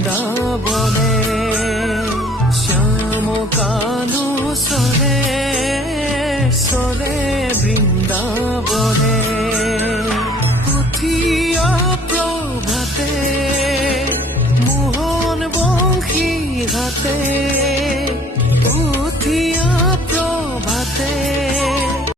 বৃন্দাবনে শ্যাম কানু চলে চলে বৃন্দাবনে উঠিয়া প্রভাতে মোহন বংশী হাতে